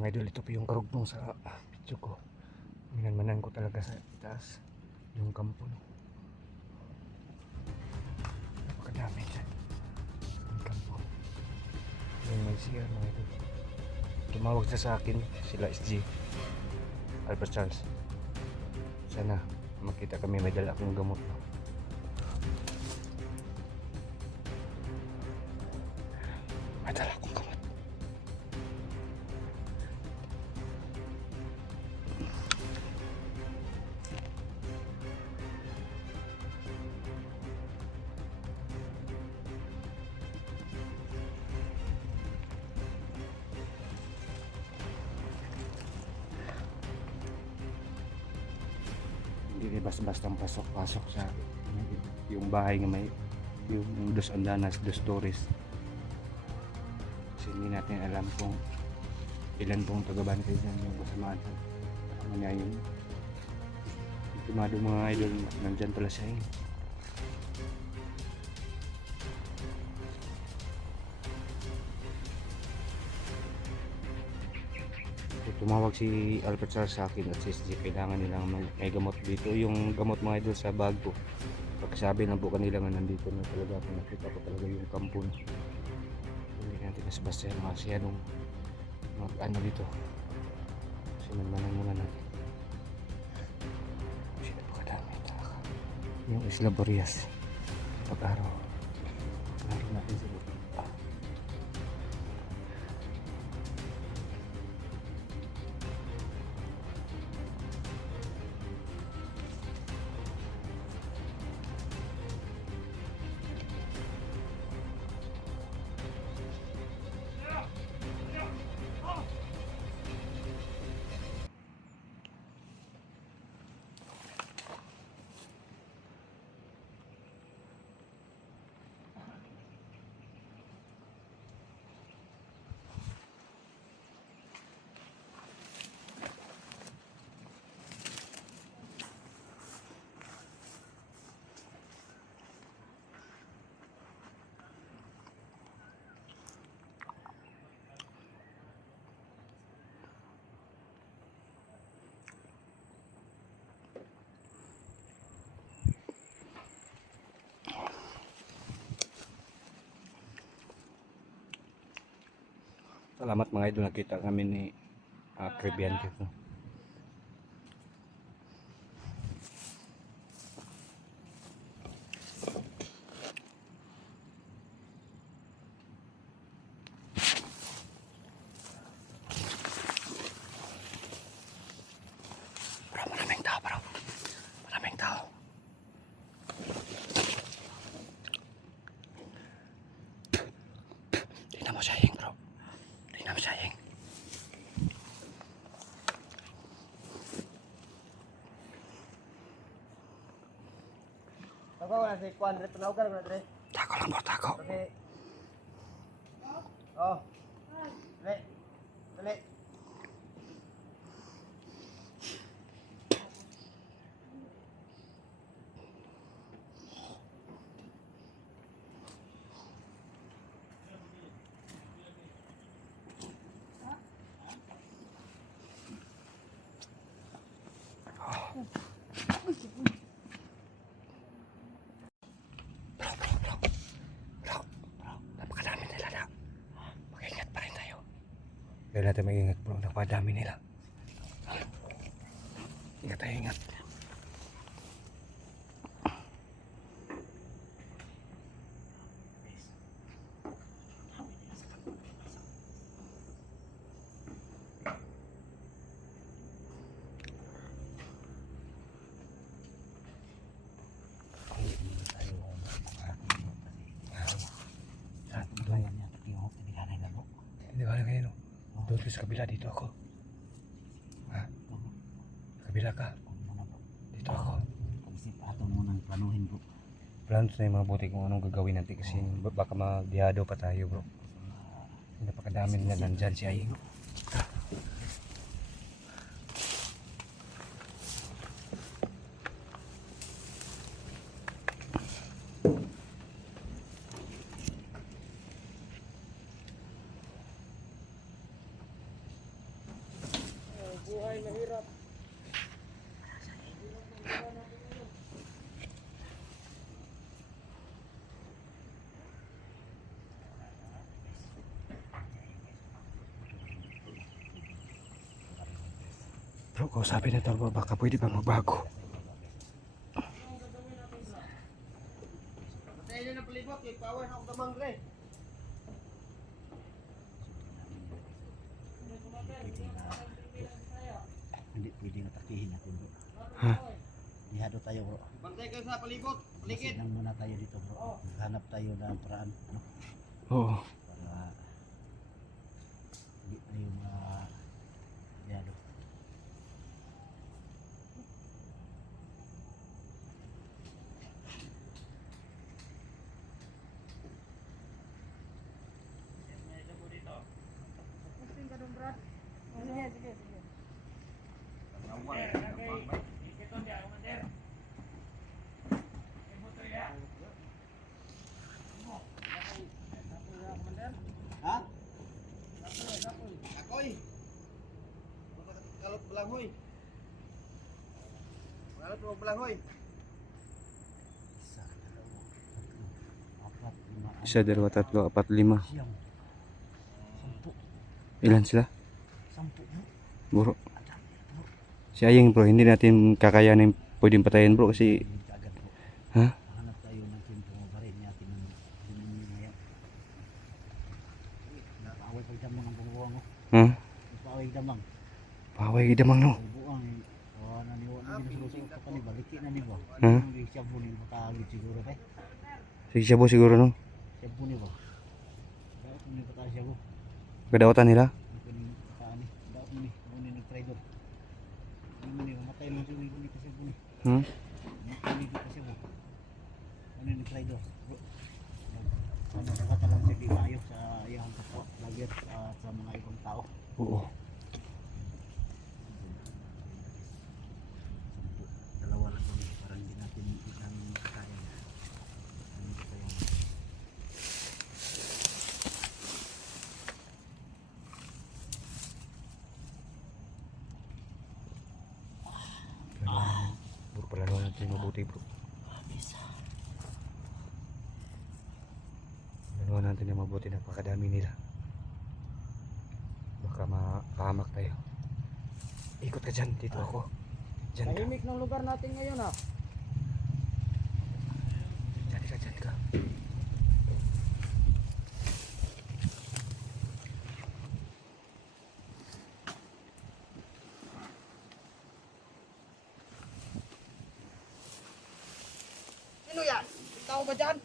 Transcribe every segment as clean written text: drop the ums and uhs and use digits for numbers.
Mga idol, ito po yung karugtong sa video ko. Minanmanan ko talaga sa taas yung kampo, no? Napakadami dyan sa may kampo. Yung may CR, mga idol. Tumawag siya sa akin, sila SG Albert Charles. Sana makita kami, may dala akong gamot, no? May dala akong gamot. Hindi basta-bastang pasok-pasok sa yung bahay nga may yung dos andanas, dos stories. Kasi hindi natin alam kung ilan pong taga-bantay dyan yung kasamaan sa kasama niya yung tumado mga idol. Nandyan pala siya eh. Tumawag si Albert Charles sa akin at si SG, kailangan nilang may gamot dito. Yung gamot mga idol sa bag ko. Pagkasabi na po kanila nga nandito na talaga ako, nakita ko talaga yung kampon. Hindi natin basta yung masyadong ano dito. Kasi manmanan muna natin. Kasi napakadami talaga. Yung Isla Boreas. Pag-araw. Pag-araw natin sa buti. Salamat mga idol, nakita kami ni Caribbean dito. Bro, maraming tao bro. Maraming tao. Tingnan mo siya hing bro. Tingnan mo siya hing. Tako wala si Kwan, dito na ugar na dre. Tako lang bro, tako. Okay. Oh. Dali. Dali. Napakadami nila na. Mag-ingat pa rin tayo. Kaya natin mag-ingat bro, napakadami nila. Ingat tayo, ingat. Hindi ba kayo no? Doon sa kabila, dito ako. Ha? Sa kabila ka? Dito ako. Isip ato munang planuhin bro. Plano na yung mabuti kung anong gagawin natin kasi baka madihado pa tayo bro. Napakadami nila nandyan si Aying. Bro, kausapin na bro, baka pwede pa magbago. Patay na ng palibot, kay power na ako damang dre. Hindi pwedeng atakihin natin bro. Ha? Ihado tayo bro. Bantay kayo sa palibot, paligid. Masinang muna tayo dito bro. Hanap tayo ng paraan. Ano? Oo. Para hindi tayo ihado. Ha? Akoy. Kalot belangoy. Kalot belangoy. Isa, dalawa, tatlo, apat, lima, Isa, dalawa, tatlo, apat, lima. siyam. 10. Ilan sila? 10 Bro. bro. Si Ayeng bro, hindi natin kakayanin pwedeng patayin bro kasi Agad bro. ha? Hanap tayo ng timpo barin natin ng ngayon. Nakaway pagdamang ang bubuang mo. Ha? Nakaway damang. Paway damang no. Bubuang eh. Oh, naniwa na ginusulusok pa kani baliki na ni ba? Ha? Yung shabu ni makagid siguro kay. Sige siya siguro no. Shabu ni ba? Dapat ni pata shabu. Kadawatan nila. Kuning kaani. Dapat ni kuning trader. Ano ni matay mo ni kasi shabu ni. Hmm? Matay ni kasi shabu. Ano ni trader? Ano nakatalang sa maayo sa iyang kapwa lagi sa mga ibang tao. Oo. Dalawa lang kami para hindi natin kaya. Ano ba yung Bro, palanuan natin mabuti bro. Palanuan natin na mabuti, napakadami nila. Baka makahamak tayo. Ikot ka dyan, dito ako. Dyan ka. Tahimik ng lugar natin ngayon ha. Dyan ka, dyan ka. Sino yan? Tao ba dyan?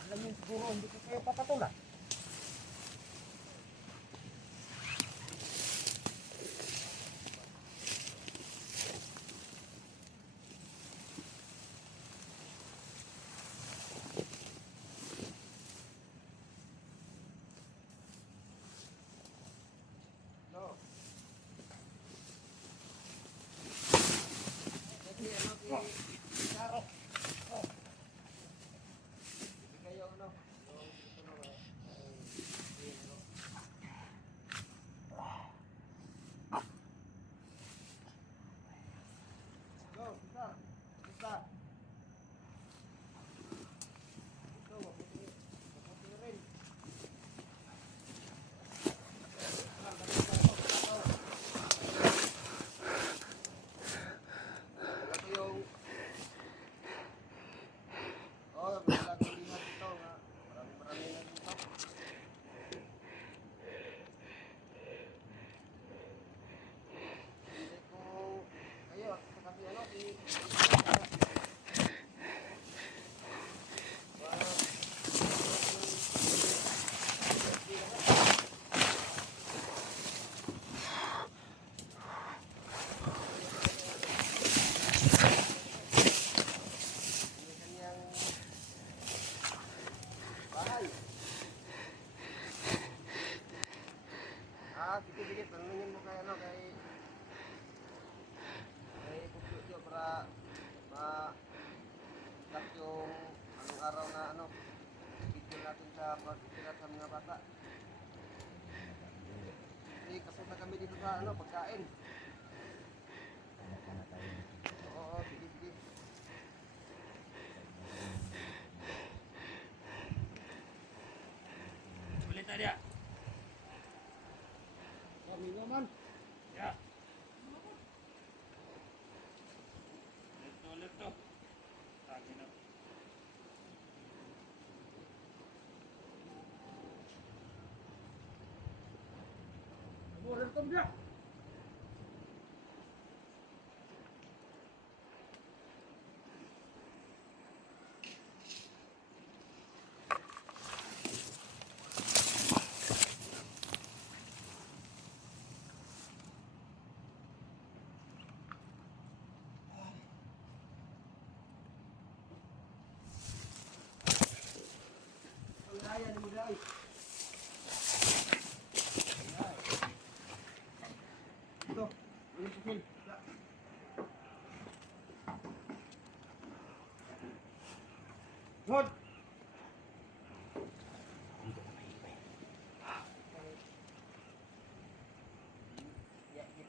Alam niyo siguro hindi ko kayo papatulan. Dikit-dikit, tanungin mo kay ano, kay Pupyo para ma-cut yung anong araw na ano, schedule natin sa pagtitira sa mga bata. Kasi kasunta kami dito sa ano, pagkain. hanap na tayo dito. Oo. Lord!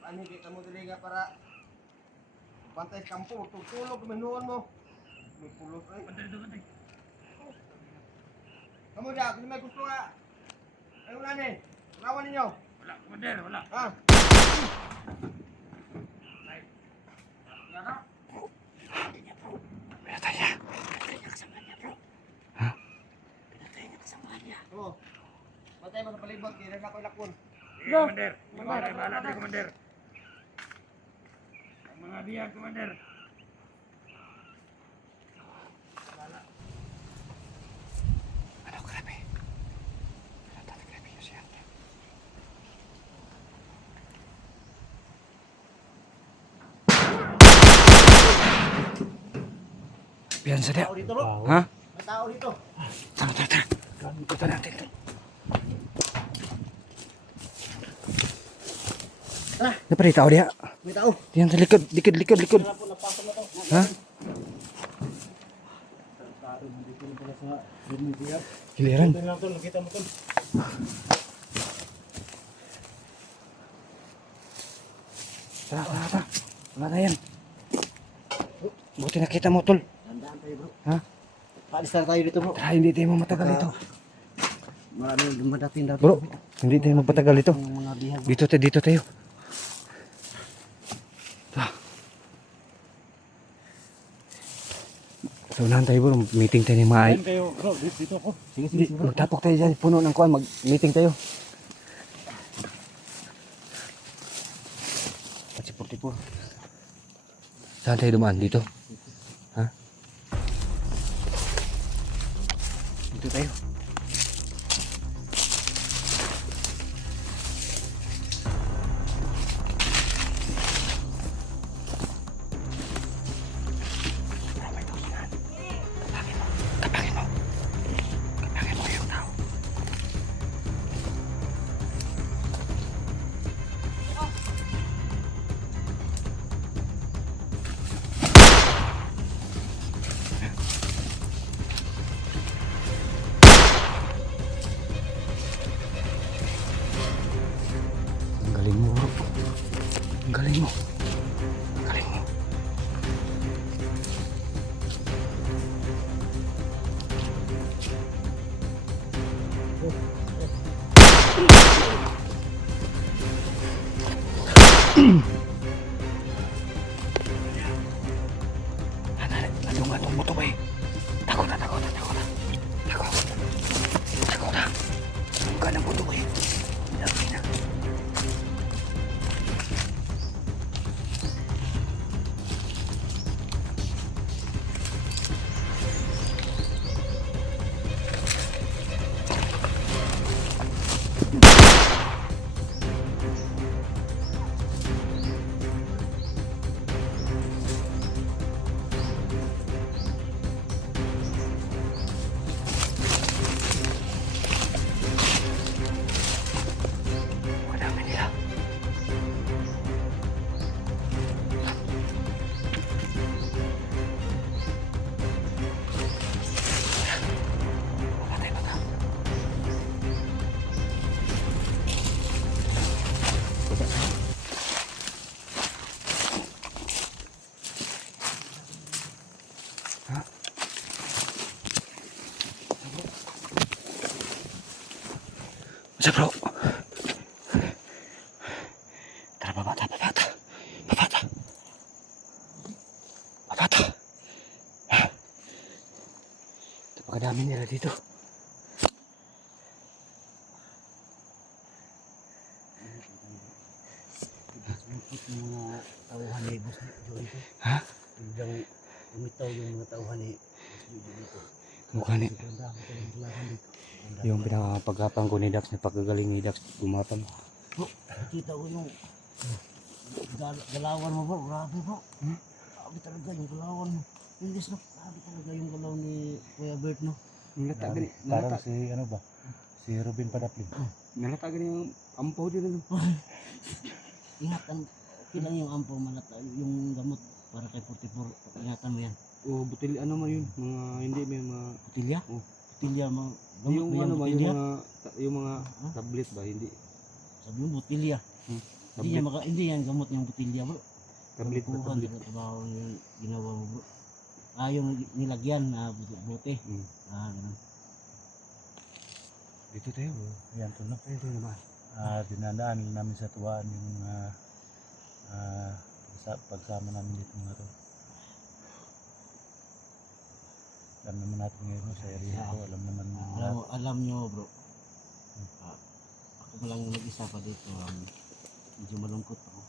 Ano kita mo dili para bantay kampo, tutulog minuon mo. May pulot ay. Kamu dah, kung may gusto nga. Ano na ni? Lawan ninyo. Wala, Commander, wala. Ha? Pinatay niya. Oo. Matay mo sa palibot, di rin ako ilakon. Sige, Commander. Commander, bahala tayo, Commander. Ang mga biyag, Commander. Ano, grabe. Ano, tata, grabe yun siya. Piyan sa dia. Tao dito, bro. Ha? May tao dito. Tara, tara, tara. Ito natin ito. Tara. Dapat rin tao dia. May tao. Diyan sa likod, likod. Wala po, napasok na to. Ha? Tao, nandito na pala sa Bumibiyag. Giliran. Ito lang to, nakita mo to. Tara, tara, tara. Wala na yan. Buti nakita mo, tol. Tandaan tayo, bro. Ha? Paalis na tayo dito, bro. Tara, hindi tayo matagal ito. Maraming dumadating daw. Bro, hindi tayo mapatagal ito. Ang mga bihag. Dito tayo. Tara. So, unahan tayo, bro. Meeting tayo ni Maay. Saan kayo, bro? Dito ako. Sige, Hindi, magtapok tayo dyan. Puno ng kuwan. Mag-meeting tayo. At si 44. Saan tayo dumaan? Dito? Ha? Dito tayo. Kapangin mo. Kapangin mo yung tao. Ang galing mo, bro. Ang galing mo. Ang galing mo. Atong buto ba eh? Takot na. Takot. Ang ganang buto ba eh? Lagi na. Madami nila. Patay ba ka? Ha? Masa bro? Tara, babata. Ito pagkadami nila dito. tauhan ni Boss Joey dito. Ha? Biglang lumitaw yung mga tauhan ni Boss Joey dito. Mukha ni. Sobrang dami talagang laban dito. Sobrang dami. Yung pinakapagapang ko ni Dax, napakagaling ni Dax, gumapang. Bro, nakita ko yung galawan mo bro, grabe bro. Grabe talaga yung galawan mo. English no, grabe talaga yung galaw ni Kuya Bert no. Nalata gani, Parang si ano ba? Si Robin Padaplin. nalata gani yung ampaw dyan. Ingatan, okay lang yung ampo malata, yung gamot para kay 44, ingatan mo yan. O butil ano man yun, mga hindi may mga Putilya? Oh. Putilya, mga gamot yung ba yan ano ba yung putilya? mga tablet ba hindi Sabi mo butilya. Hindi, tablet hindi yan gamot yung butilya bro. tablet ba Kuhan, tablet. trabaho yung ginawa mo bro. Yung nilagyan na bote. Mm. Ganun. Dito tayo. Yan to no. Tayo naman. Dinadaan namin sa tuwaan yung mga pagsama namin dito mga to. Alam naman natin ngayon sa area ko, alam naman lahat. Alam nyo bro. Ako lang yung nag-isa pa dito. Medyo malungkot ako.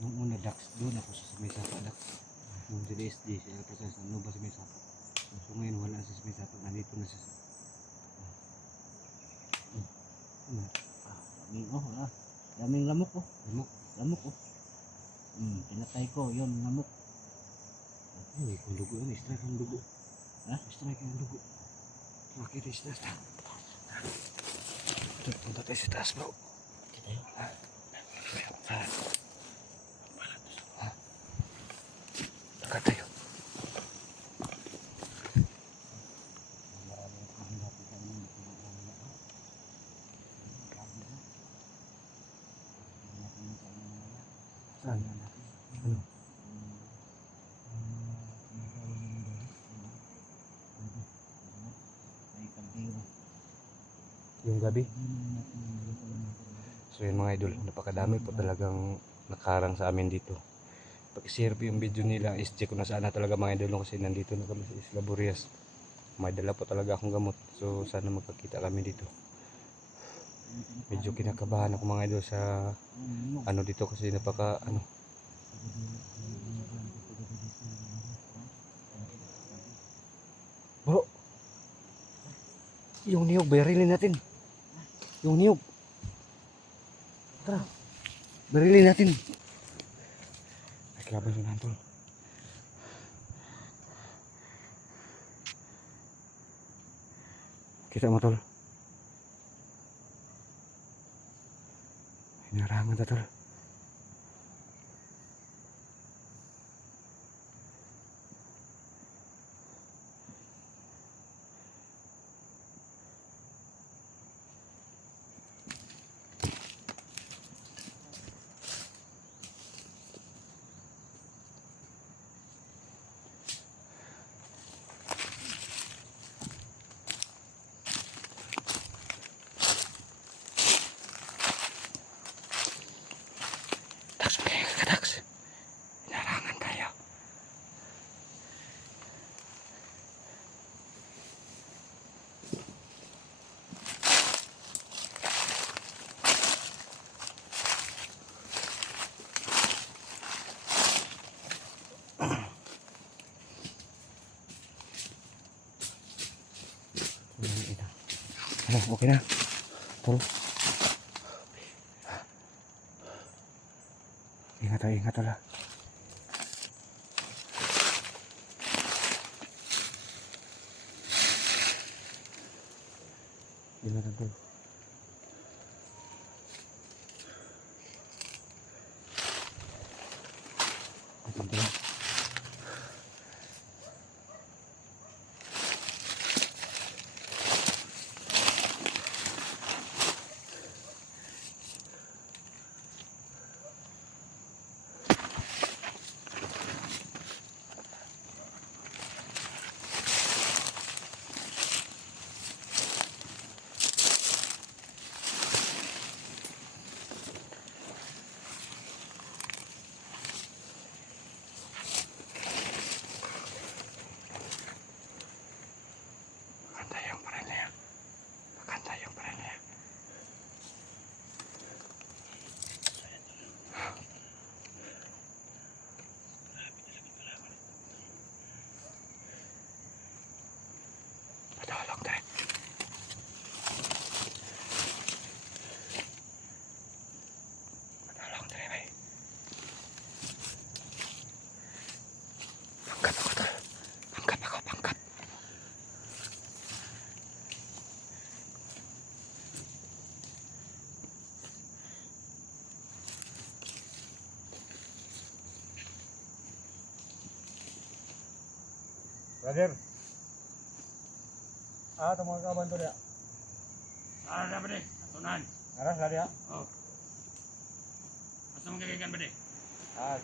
Nung una Dax, doon ako sa may sapa Dax. Nung sa DSD, si Alcatraz, ano ba sa may sapa. So ngayon wala sa may sapa, nandito na siya. Daming lamok oh. Lamok. Lamok oh. Pinatay ko, yun lamok. Uy, kung dugo yun, strike ang dugo. Ha? Strike ang dugo. Bakit strike na? Punta tayo sa taas bro. Kita yun. Takat tayo. Saan? Ano? Yung gabi. So yun mga idol, napakadami po talagang nakarang sa amin dito. Pag-share po yung video nila, is-check ko na sana talaga mga idol kasi nandito na kami sa Isla Burias. May dala po talaga akong gamot. So sana magkakita kami dito. Medyo kinakabahan ako mga idol sa ano dito kasi napaka ano. Bro, yung niyog, bayarilin natin. Yung niyog. Tara, bayarilin natin. Ay, kalaban sa nantol. Kita mo tol. Hinarangan ta tol. Tax, tax. Hinarangan tayo. Ano, okay na? Tol. Ingat tol. Ingat tol. Tol. Brother. Ito mga kaban to dia. Ada ba de? Atunan. Aras lah dia. Oh. Asa mo kagikan ba de?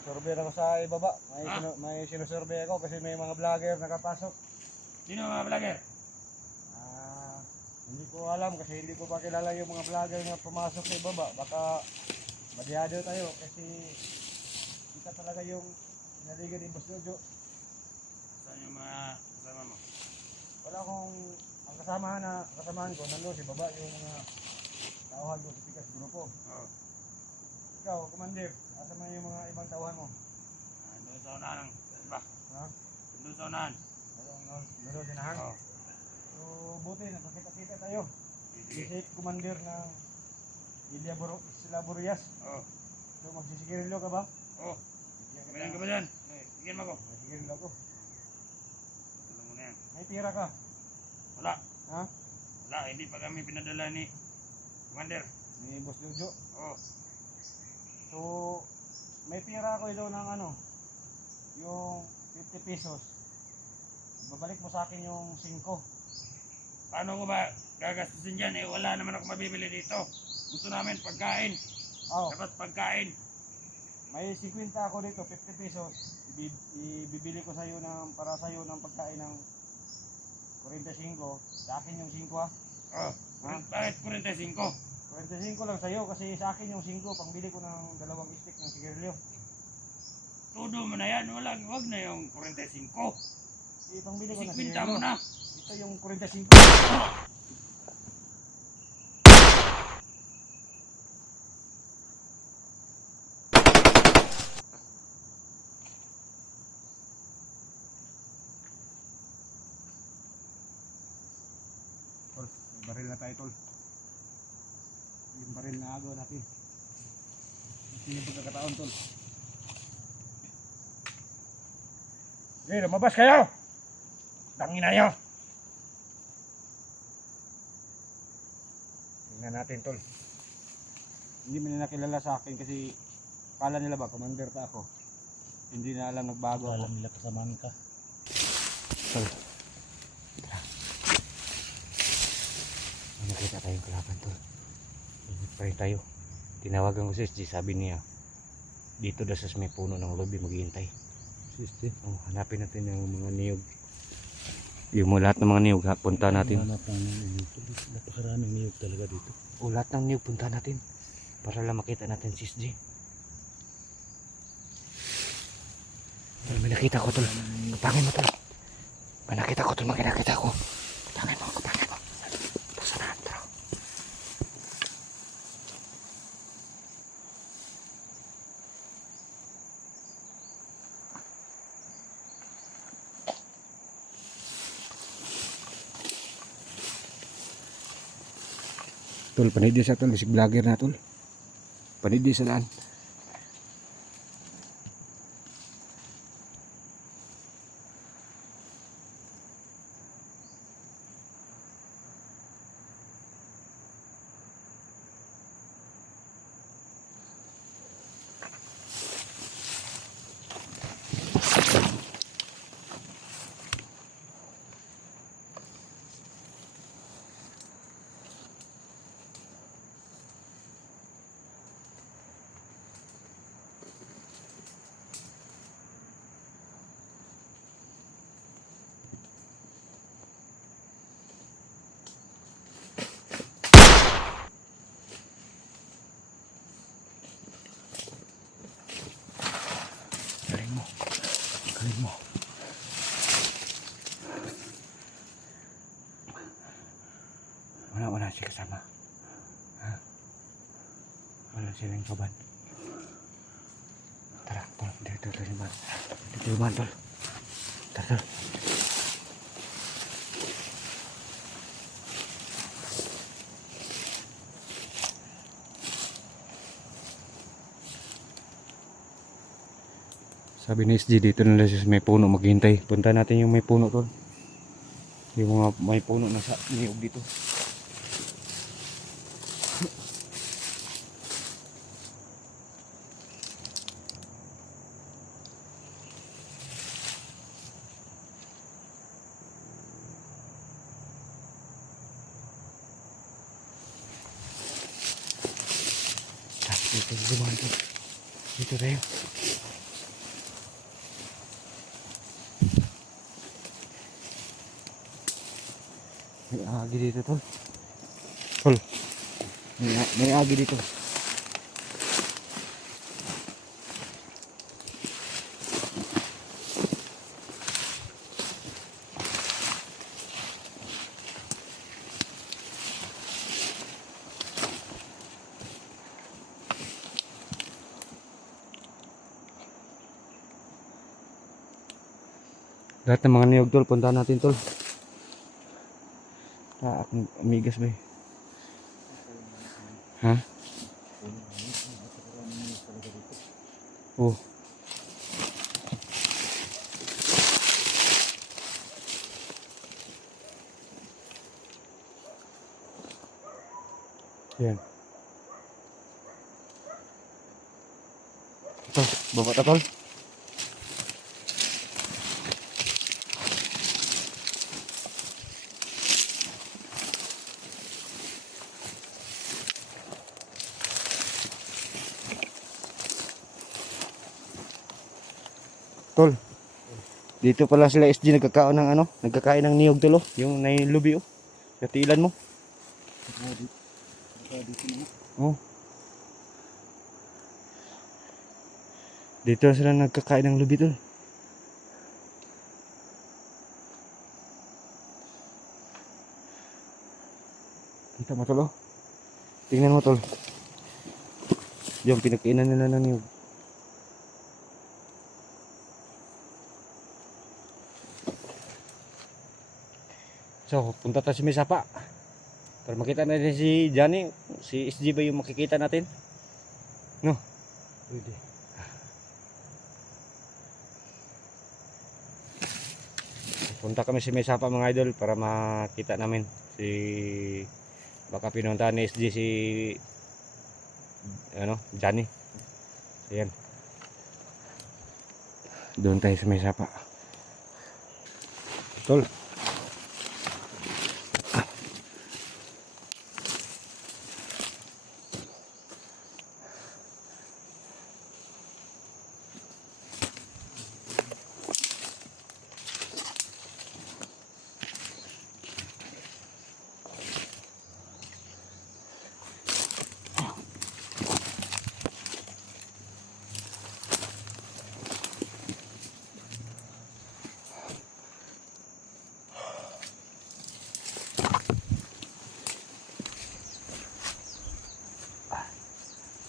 Survey ako sa ibaba. Ah? May sinusurvey ako kasi may mga vlogger nakapasok. Sino mga vlogger? Hindi ko alam kasi hindi ko pa kilala yung mga vlogger na pumasok sa ibaba. Baka madiyado tayo kasi kita talaga yung naligan ni Boss Jojo. Saan yung mga kasama mo? Wala akong ang kasamahan ko nandun sa baba yung mga tauhan ko sa Pikas Grupo. Oh. Ikaw, Commander, asa man yung mga ibang tauhan mo? Doon sa unahan. Ba? Ha? Doon sa unahan. Nandun sinahang? Oh. So, buti, nakakita-kita tayo. Visit Commander ng Isla Burias. Oh. So, magsisigirilyo ka ba? Oh. Bigyan Kailan ka kita. ba dyan? Bigyan mo ako. Magsisigirilyo ako. Alam mo na yan. May tira ka? Wala. Ha? Wala. Hindi pa kami pinadala ni Commander. May Boss Jojo. Oh. So, may pira ako ito ng ano, yung 50 pesos. Babalik mo sa akin yung 5. Paano ko ba gagastusin dyan? Wala naman ako mabibili dito. Gusto namin pagkain. Oh, Dapat pagkain. may 50 ako dito, 50 pesos. Ibibili ko sa'yo para sa'yo ng pagkain ng 45. Sa akin yung 5 ha. Oh. Bakit 45? 45 lang sa'yo kasi sa akin yung 5 pangbili ko ng 2 stick ng sigarilyo. Todo mo na yan. Wag na yung 45. Pangbili ko ng 50 mo sigarilyo. na. Ito yung 45. Tol, baril na tayo tol. Yung baril na agaw natin. Ito yung pagkakataon tol. Okay, lumabas kayo! Tangina nyo! Tingnan natin tol. Hindi mo nila kilala sa akin kasi kala nila ba commander ta ako. Hindi na alam nagbago ako. Alam nila kasamaan ka. Tol. May nakita tayong kalaban tol. Ingat pa rin tayo. Tinawagan ko si SG, sabi niya dito daw sa may puno ng lobby maghihintay. Sister. Oh, hanapin natin yung mga niyog. Yung lahat ng mga niyog, punta natin. Hanap ng niyog. Napakaraming niyog talaga dito. O lahat ng niyog punta natin para lang makita natin si SG. Tol, may nakita ko tol. Kapangin mo tol. May nakita ko tol, may nakita ko. Kapangin mo, kapangin mo. Basta na, tara. Tol, panidi sa tol, si vlogger na tol. Panidi sa daan. Galing mo. Galing mo. Wala siya kasama. Ha? Wala silang kaban. Tara, tol. Dito yung man. Dito yung man, tol. Tara, tol. Sabi ni SG dito na lang siya sa may puno maghintay. Punta natin yung may puno tol. Yung mga may puno na sa niyog dito. Dito tayo. May agi dito tol. Tol. May agi dito. Lahat ng mga niyog tol, puntahan natin tol. Akong amigas ba eh. Ha? Oh. Yan. Tol, baba ta tol. Tol. Dito pala sila SG nagkakaon ng ano, nagkakain ng niyog tol, oh. Yung nailubi oh. Sa tiilan mo. Oh. Dito sila nagkakain ng lubi tol. Kita mo tol oh. Tingnan mo tol. Yung pinagkainan nila ng niyog. So, punta tayo sa Misapa para makita natin si Johnny, si SG ba yung makikita natin? No? Pwede. Punta kami sa Misapa mga idol para makita namin si baka pinuntahan ni SG si ano, Johnny. Ayan. Doon tayo sa Misapa. Tol.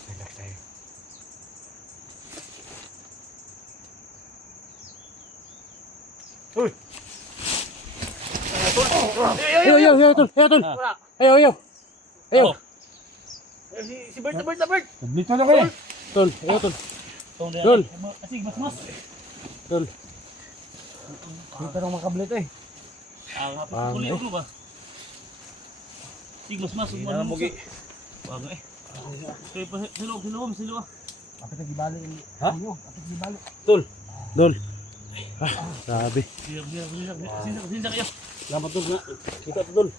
Relax tayo. Uy! Ayo, tol. Ayo. Si Bert, Bert! Dito na kayo. Tol, ayo tol. Tol. Asig, mas. Tol. Dito nang makablit eh. Ang hapit ko ba? Sig, mas. Hindi na mugi. Wag eh. Kaya pa silo. Kapit na gibali. Ha? Kapit gibali. Tol. Sabi. Sinsa kayo. Salamat tol na. Kita tol.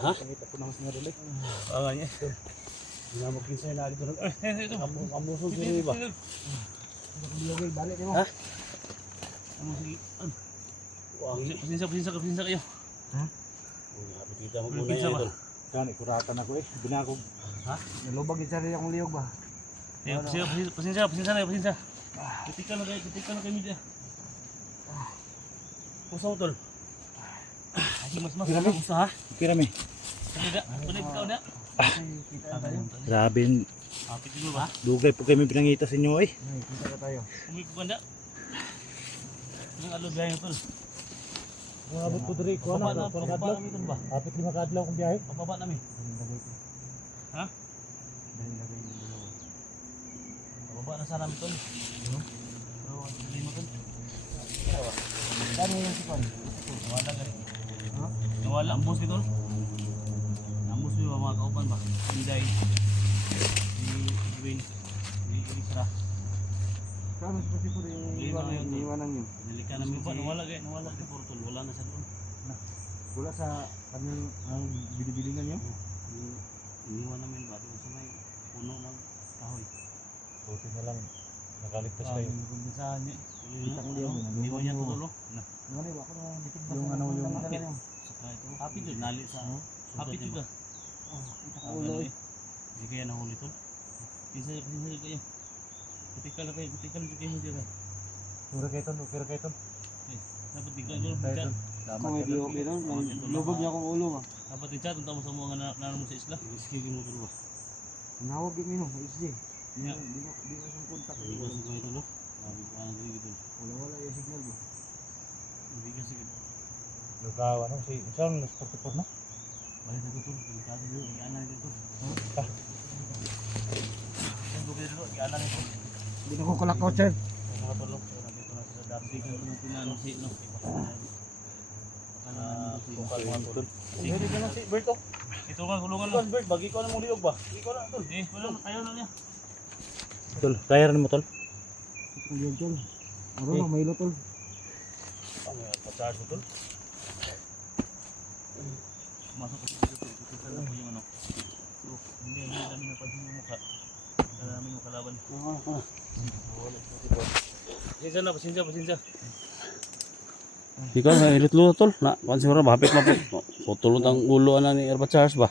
Ha? Kita ko naman sinero ulit. Niya. Dinamok kinsa na dito. Ito. Amusog diri ba? Gibali balik mo. Ha? Sinsa kayo. Kita mo Kinsa ba? Kani kuratan ako eh. Binakog. Ha? Nalubag yung sarili akong liyog ba? Pasensya. Ketika na kayo media. Usaw tol. Asig, mas. Pirami. Usaha. Pirami. Kanida. Tunay ikaw na. Kita tayo. Grabe, Hapit dito ba? dugay po kami pinangita sa inyo eh. Kita tayo. Umig ko ganda. Ang alod gaya tol. Abot ko diri ko Pababa namin tol ba? Hapit 5 kadlaw kung biyahe. Pababa namin. Ha? Pababa na sana namin tol. Pero ang tuloy mo tol. Dami yung sipon. Nawala ka rin. Ha? Nawala ang boss ni tol. Ang boss mo mga kauban ba? Hinday. Ni Edwin. Ni Elisra. Kano sa sipon yung iwanan nyo? Nalika namin pa. Nawala kay Portol. Wala na siya doon. Wala sa kanyang binibilingan nyo? Iniwan namin ba? Doon sa may puno ng kahoy. Buti na lang nakaligtas Ah, kayo. kumpisahan niya. Kita ko diyan, Hindi mo niya tutulo. Na, Ano ba ako na dikit ba? Yung ano, yung hapit. Saka ito. Hapit yun, nali sa... Hapit yun ka. Kita ko Ah, ulo ano eh. eh. Hindi kaya nahuli to. Pinsa kayo. Kutikal na kayo, kutikal na kayo dito. Pura kayo ton, pura kayo ton. Dapat tiglan ko lang Kayo chat. ton. Kung may biyo pero lubog niya akong ulo ba. Dapat i-chat, ang tamo sa mga nanon mo sa isla. Sige mo tulo. Nawag yun mino, SJ. Yeah. Di na siyang kontak. Hindi ko sa kayo tulo. Sabi ko ano dito. Wala yung signal ba. Hindi kasi Lugaw, ano, si Isang nagsportipor na. balik na tutul. Delikado dito, iyanan dito. Yan ko dito, iyanan dito. Hindi na ko kalakaw, sir. Ang mga tulong, nandito na sa dati ko natin na ano si no. Bukal mga tol. Sige ka lang si Berto. Ito ka kulungan lang. Bert, bagi ko na mo liog ba? Bagi ko na tol. Wala tayo na niya. Tol, kaya rin mo tol. Yun, tol. Ano na, may ilo, tol. Pa-charge mo tol. Masok ko dito tol. Kita lang po yung ano. So, hindi namin napansin yung mukha. Wala namin yung kalaban. Pasensya na, pasensya. Ikaw na ilit tol na kan siguro mahapit na po. Putulot ang ulo ana ni Airbat Charles ba.